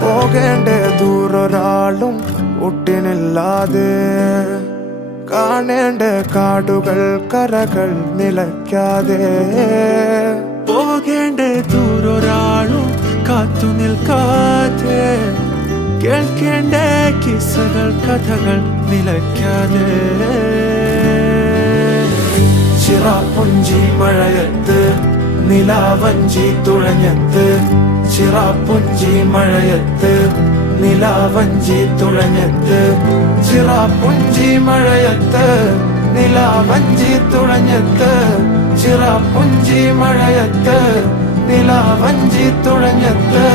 പോകേണ്ട ദൂരൊരാളും ഒട്ടിനില്ലാതെ, കാണേണ്ട കാടുകൾ കരകൾ നിലയ്ക്കാതെ. പോകേണ്ട ദൂരൊരാളും കാത്തു നിൽക്കാതെ, കേൾക്കേണ്ട കിസ്സകൾ കഥകൾ നിലയ്ക്കാതെ. ചിറാപ്പുഞ്ചി മഴയത്ത് നിലാവഞ്ചി തുഴഞ്ഞത്ത്, ചിറാപ്പുഞ്ചി മഴയത്ത് നിലാവഞ്ചി തുഴഞ്ഞത്ത്, ചിറാപ്പുഞ്ചി മഴയത്ത് നിലാവഞ്ചി തുഴഞ്ഞത്ത്, ചിറാപ്പുഞ്ചി മഴയത്ത് നിലാവഞ്ചി തുഴഞ്ഞത്ത്.